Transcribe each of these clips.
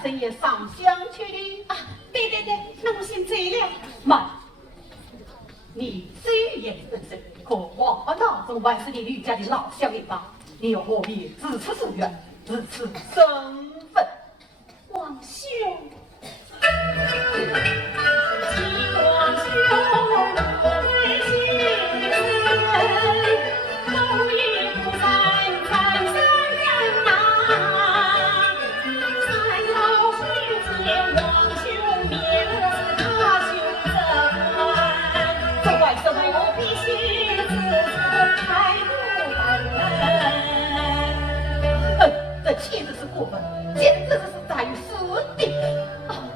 万圣爷上香去的啊，对，那我先走了。慢，你虽言本身，可王八蛋从万圣爷吕家的老乡一帮，你又何必自此夙愿，自此身份？王兄，王兄。气质是过分，简直是在于死地！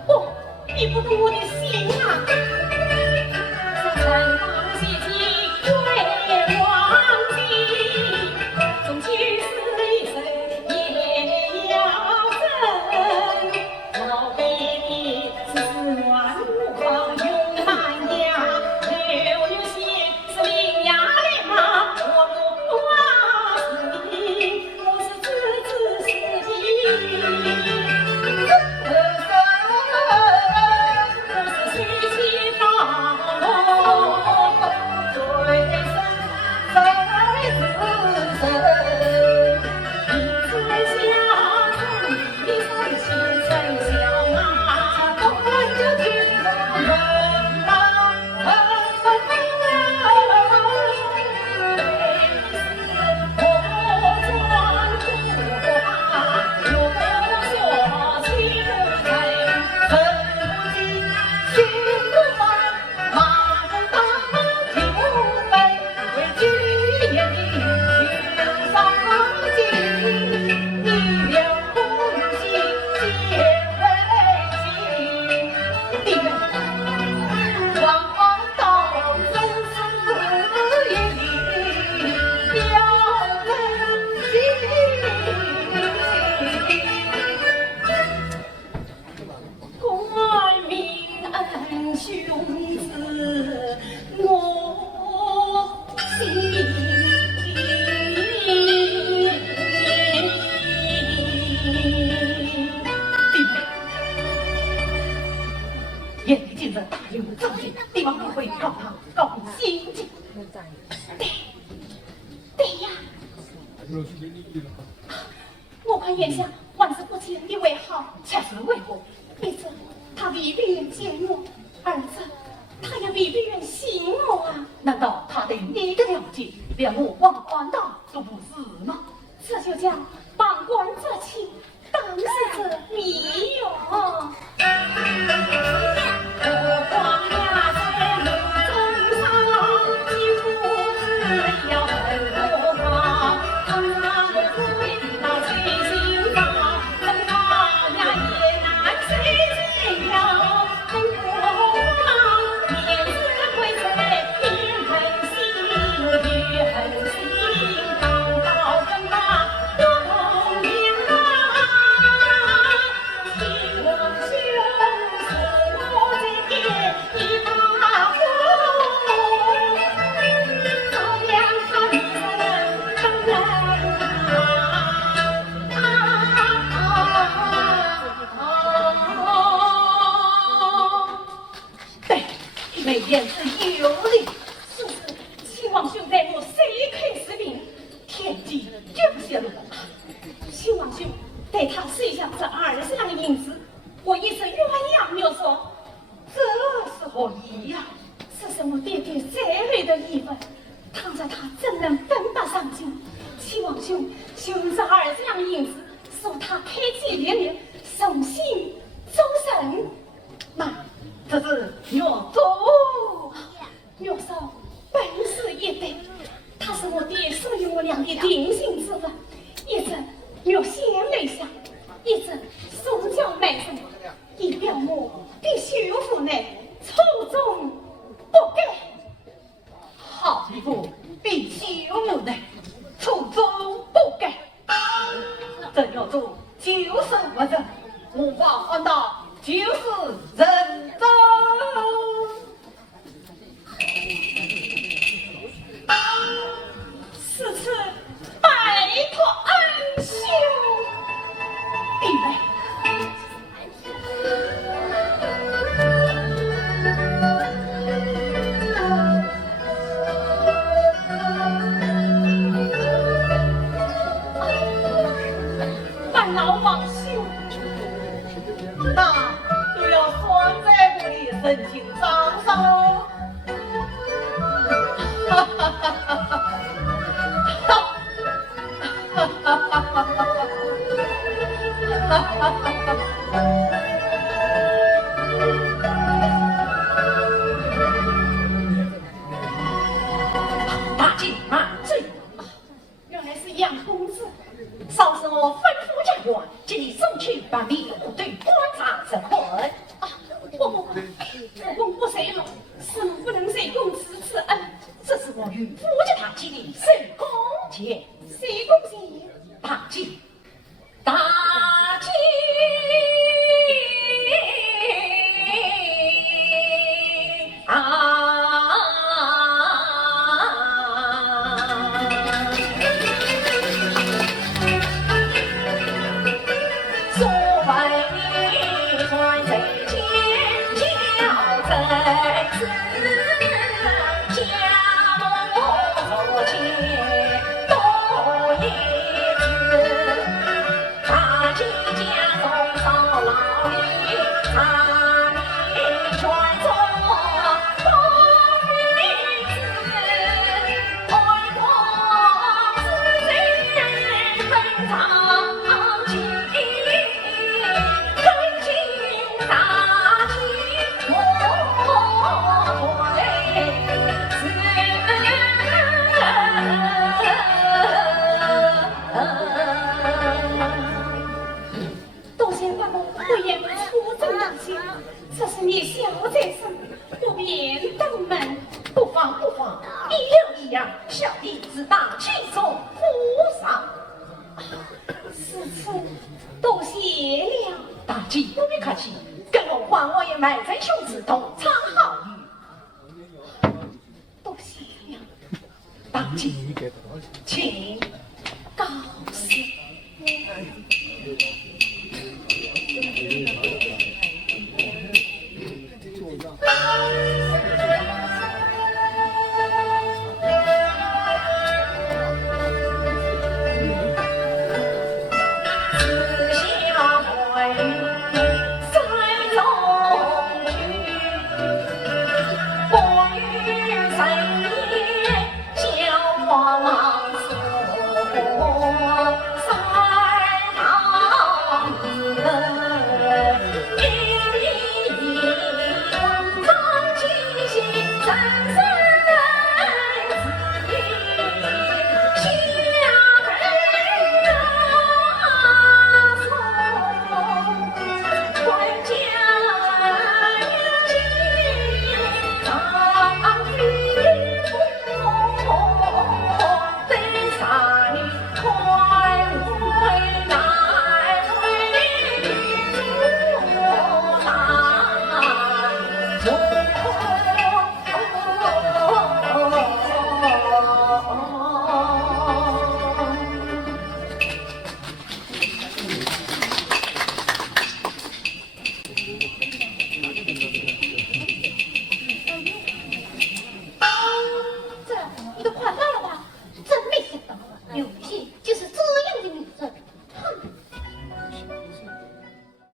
哦，你不懂我的心啊！三大姐姐为王姬，终究是一生也要争。老辈是万方永难呀，六六仙是伶牙俐马，我不挂心，我是自知是敌。对呀，我看眼下万事不见你为好，恰是为何？妹子，他未必愿见我；儿子，他也未必愿信我啊！难道他对你的了解，连我王安大都不是吗？这就叫旁观者清，当事者迷哟。那就要算在我的申请账上喽。哈哈哈哈哈！哈哈哈哈哈！大姐啊，原来是杨公子。少是我吩咐家园，请你送去把迷雾队观察审问。不，公不随了，是不能随公子此恩，这是我与夫家大姐的手工钱。谁恭喜大姐？大姐啊！小弟自大轻松扶上，此次多谢了。大姐不必客气，更何况我也埋在兄子同场好友。多谢了，大姐，请告辞。